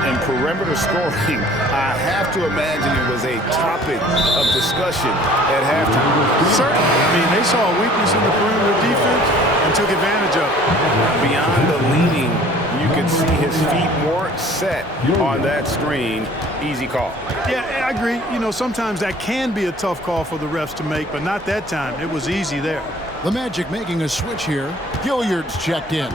And perimeter scoring, I have to imagine it was a topic of discussion at halftime. Certainly. I mean, they saw a weakness in the perimeter defense and took advantage of it. Beyond the leaning, you could see his feet more set on that screen. Easy call. Yeah, I agree. You know, sometimes that can be a tough call for the refs to make, but not that time. It was easy there. The Magic making a switch here. Gilliard's checked in.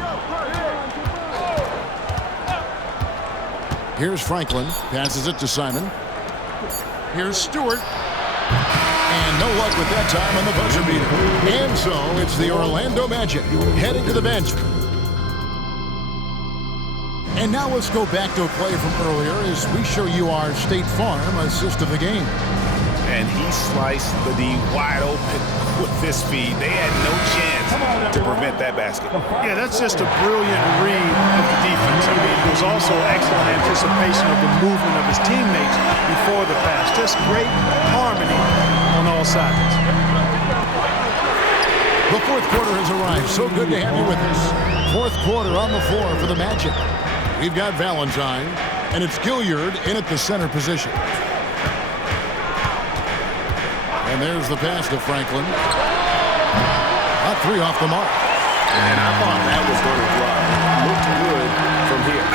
Here's Franklin. Passes it to Simon. Here's Stewart. And no luck with that time on the buzzer beater. And so it's the Orlando Magic heading to the bench. And now let's go back to a play from earlier as we show you our State Farm assist of the game. And he sliced the D wide open with his speed. They had no chance to prevent that basket. Yeah, that's just a brilliant read of the defense. I mean, it was also excellent anticipation of the movement of his teammates before the pass. Just great harmony on all sides. The fourth quarter has arrived. So good to have you with us. Fourth quarter on the floor for the Magic. We've got Valentine, and it's Gilliard in at the center position. And there's the pass to Franklin. A 3 off the mark. And I thought that was going to drop. Looked good from here.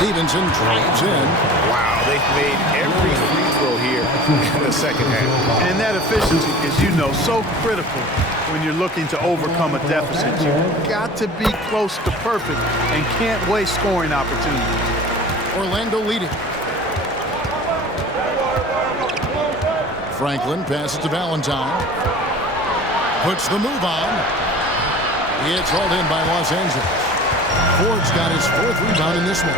Stevenson drives in. Wow, they've made every free throw here in the second half. And that efficiency is, you know, so critical when you're looking to overcome a deficit. You've got to be close to perfect and can't waste scoring opportunities. Orlando leading. Franklin passes to Valentine. Puts the move on. It's hauled in by Los Angeles. Ford's got his 4th rebound in this one.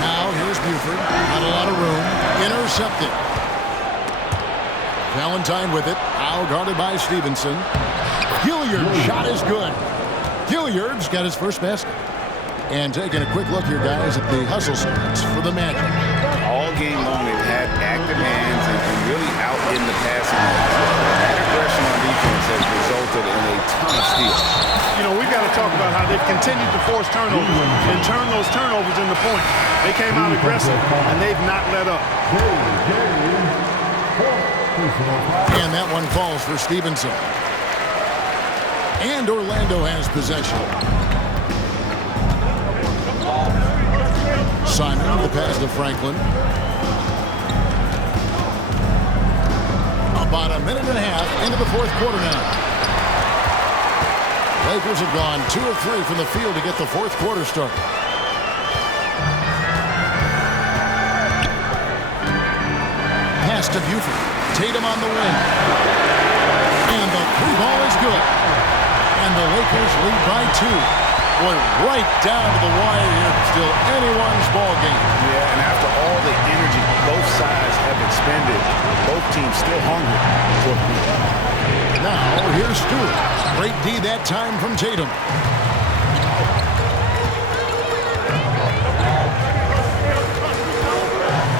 Now here's Buford. Not a lot of room. Intercepted. Valentine with it. Now guarded by Stevenson. Gilliard's shot is good. Gilliard's got his first basket. And taking a quick look here, guys, at the hustle stats for the Magic. All game long, they've had active hands and really out in the passing lanes. That aggression on defense has resulted in a ton of steals. You know, we've got to talk about how they've continued to force turnovers and turn those turnovers into points. They came out aggressive, and they've not let up. And that one falls for Stevenson. And Orlando has possession. Simon, the pass to Franklin. About a minute and a half into the fourth quarter now. Lakers have gone 2 of 3 from the field to get the fourth quarter started. Pass to Buford. Tatum on the wing. And the 3 ball is good. And the Lakers lead by 2. Boy, right down to the wire here. Still anyone's ball game. Yeah, and after all the energy both sides have expended, both teams still hungry for the lead. Now, here's Stewart. Great D that time from Tatum.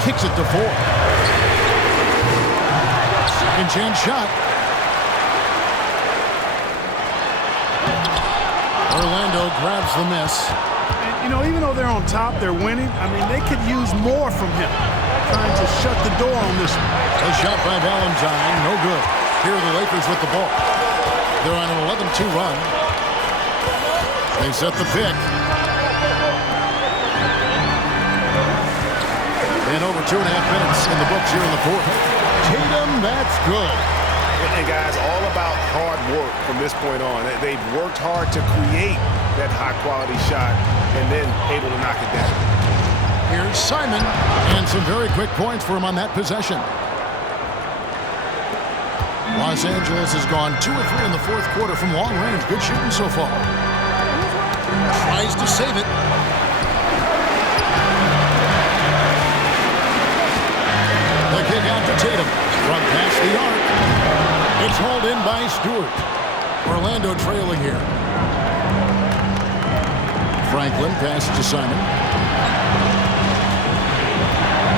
Kicks it to 4. Second chance shot. Orlando grabs the miss. And, you know, even though they're on top, they're winning. I mean, they could use more from him. Trying to shut the door on this one. A shot by Valentine, no good. Here are the Lakers with the ball. They're on an 11-2 run. They set the pick. And over 2.5 minutes in the books here in the fourth. Tatum, that's good. And guys, all about hard work from this point on. They've worked hard to create that high-quality shot and then able to knock it down. Here's Simon, and some very quick points for him on that possession. Los Angeles has gone 2 of 3 in the fourth quarter from long range. Good shooting so far. Tries to save it. The kick out to Tatum from past the arc. It's hauled in by Stewart. Orlando trailing here. Franklin passes to Simon.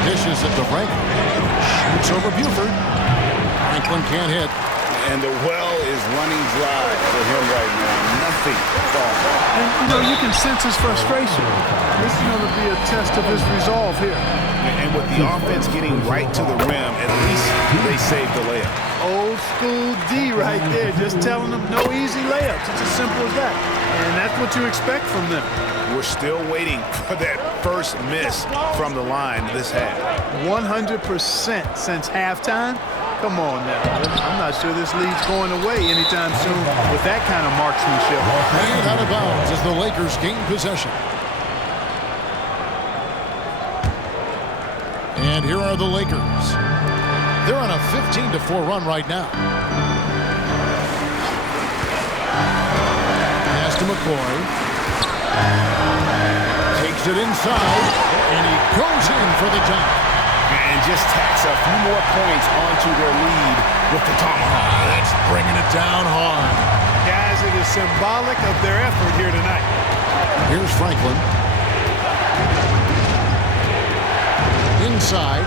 Dishes it to Franklin. Shoots over Buford. Franklin can't hit. And the well is running dry for him right now. Nothing falls. And, you know, you can sense his frustration. This is going to be a test of his resolve here. And with the offense getting right to the rim, at least they saved the layup. Old school D right there, just telling them no easy layups. It's as simple as that. And that's what you expect from them. We're still waiting for that first miss from the line this half. 100% since halftime. Come on now. I'm not sure this lead's going away anytime soon with that kind of marksmanship. And out of bounds as the Lakers gain possession. And here are the Lakers. They're on a 15-4 run right now. Pass to McCoy. Takes it inside, and he goes in for the dunk. And just tacks a few more points onto their lead with the tomahawk. That's bringing it down hard. Guys, it is symbolic of their effort here tonight. Here's Franklin. Inside.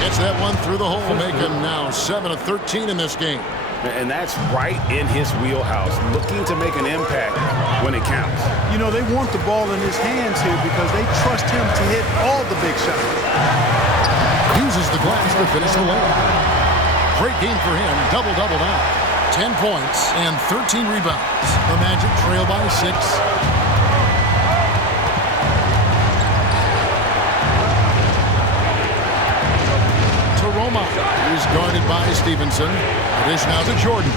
Gets that one through the hole, making now 7 of 13 in this game. And that's right in his wheelhouse, looking to make an impact when it counts. You know, they want the ball in his hands here because they trust him to hit all the big shots. Uses the glass to finish the layup. Great game for him. Double-double now. 10 points and 13 rebounds. The Magic trail by 6. To Roma. He's guarded by Stevenson. Dish now to Jordan.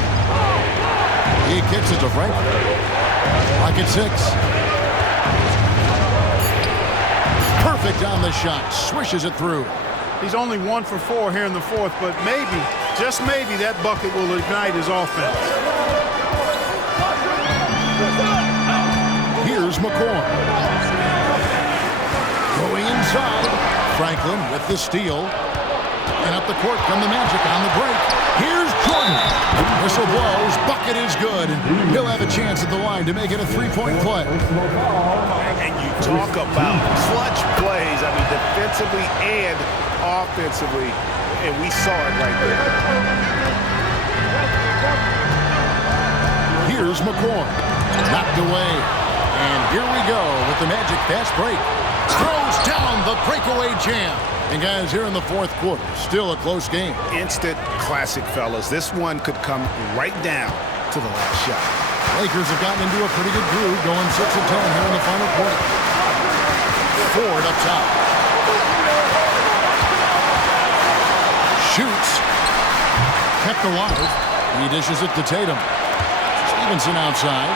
He kicks it to Franklin. Like at 6. Perfect on the shot. Swishes it through. He's only 1 for 4 here in the fourth, but maybe, just maybe, that bucket will ignite his offense. Here's McCoy. Going inside. Franklin with the steal. And up the court come the Magic on the break. Here's Jordan. Whistle blows. Bucket is good. And he'll have a chance at the line to make it a 3-point play. And you talk about clutch plays. I mean, defensively and offensively. And we saw it right there. Here's McCoy. Knocked away. And here we go with the Magic fast break. Throws down the breakaway jam. And guys, here in the fourth quarter, still a close game. Instant classic, fellas. This one could come right down to the last shot. Lakers have gotten into a pretty good groove, going 6 of 10 here in the final quarter. Ford up top. Shoots. Kept alive. He dishes it to Tatum. Stevenson outside.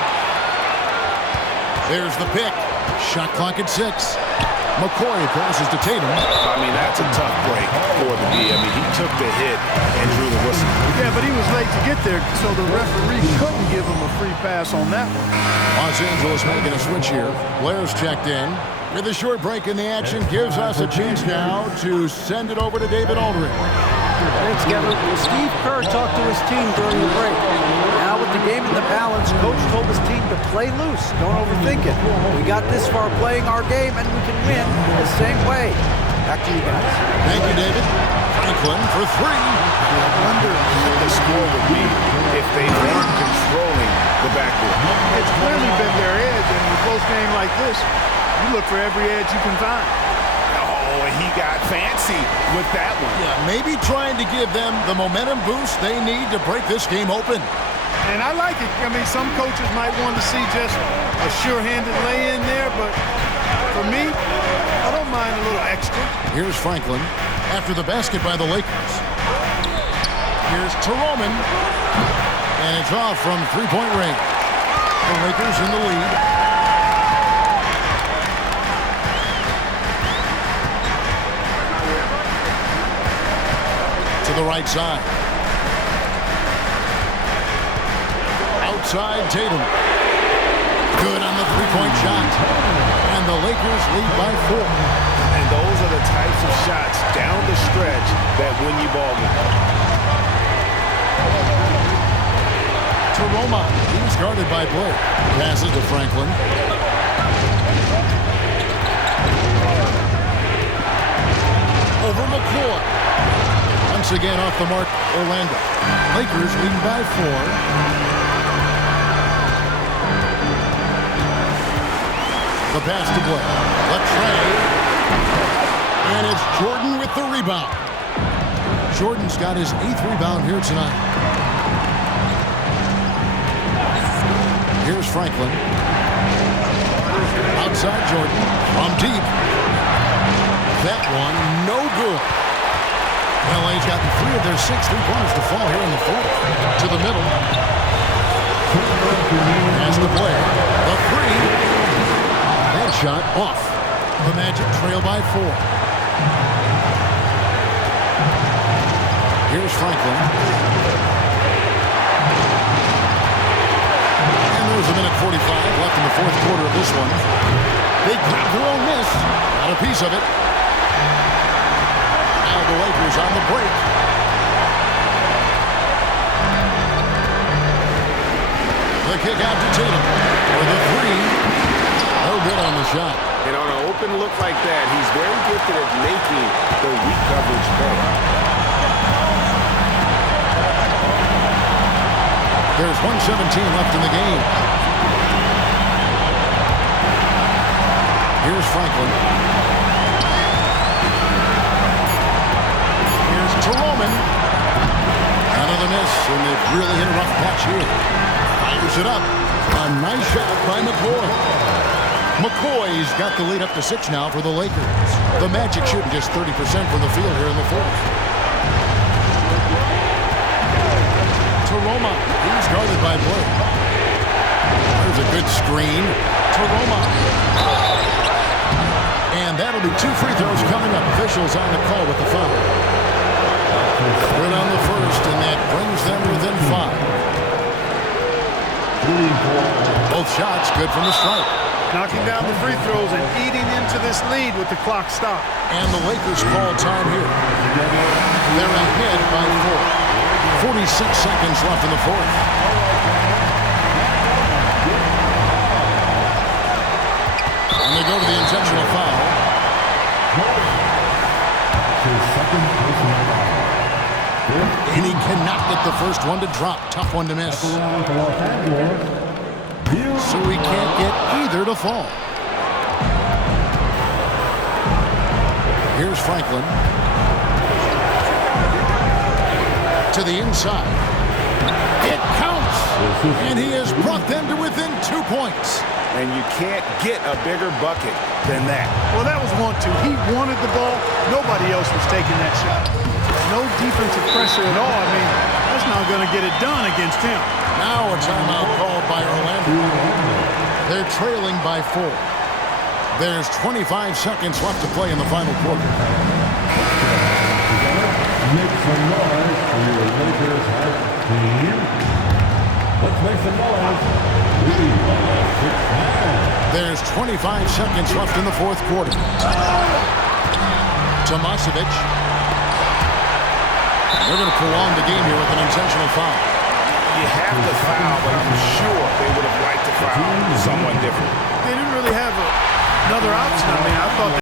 There's the pick. Shot clock at 6. McCoy passes to Tatum. I mean, that's a tough break for the D. I mean, he took the hit and drew the whistle. Yeah, but he was late to get there, so the referee couldn't give him a free pass on that one. Los Angeles making a switch here. Blair's checked in. With a short break in the action, gives us a chance now to send it over to David Aldridge. Thanks, Kevin. Steve Kerr talked to his team during the break. Now with the game in the balance, coach told his team to play loose. Don't overthink it. We got this far playing our game, and we can win the same way. Back to you guys. Thank you, David. Franklin for three. I wonder what the score would be if they weren't controlling the backcourt. It's clearly been their edge, and in a close game like this, you look for every edge you can find. Oh, and he got fancy with that one. Yeah, maybe trying to give them the momentum boost they need to break this game open. And I like it. I mean, some coaches might want to see just a sure-handed lay-in there, but for me, I don't mind a little extra. Here's Franklin after the basket by the Lakers. Here's Teroman, and it's off from three-point range. The Lakers in the lead. To the right side. Outside Tatum. Good on the three-point shot. And the Lakers lead by 4. And those are the types of shots down the stretch that win you ball games. Roma, he's guarded by Blair. Passes to Franklin. Over McCoy. Once again off the mark, Orlando. Lakers leading by 4. The pass to Blair. Latrey. And it's Jordan with the rebound. Jordan's got his 8th rebound here tonight. Here's Franklin. Outside Jordan. From deep. That one, no good. LA's gotten 3 of their 6 3-pointers to fall here in the 4th. To the middle. Pass to Blair. The 3. Headshot off. The Magic trail by 4. Here's Franklin. There's a minute 45 left in the 4th quarter of this one. They grab their own miss. Got a piece of it. Now the Lakers on the break. The kick out to Tatum for the 3. No good on the shot. And on an open look like that, he's very gifted at making the weak coverage play. There's 1:17 left in the game. Here's Franklin. Here's Teroman. Another miss, and they've really hit a rough patch here. Fires it up. A nice shot by McCoy. McCoy's got the lead up to 6 now for the Lakers. The Magic shooting just 30% from the field here in the 4th. Roma, he's guarded by Blake. There's a good screen to Roma. And that'll be 2 free throws coming up. Officials on the call with the foul. Good on the first, and that brings them within 5. Both shots good from the stripe. Knocking down the free throws and eating into this lead with the clock stopped. And the Lakers call time here. They're ahead by 4. 46 seconds left in the 4th. And they go to the intentional foul. And he cannot get the first one to drop. Tough one to miss. So he can't get either to fall. Here's Franklin. To the inside. It counts! And he has brought them to within 2 points. And you can't get a bigger bucket than that. Well, that was 1-2. He wanted the ball. Nobody else was taking that shot. No defensive pressure at all. I mean, that's not going to get it done against him. Now a timeout called by Orlando. They're trailing by 4. There's 25 seconds left to play in the final quarter. Make some noise for your Lakers team. Let's make some noise. There's 25 seconds left in the fourth quarter. Tomasevic. They're going to prolong the game here with an intentional foul. You have to foul, but I'm sure they would have liked to foul someone different. They didn't really have another option. I mean, I thought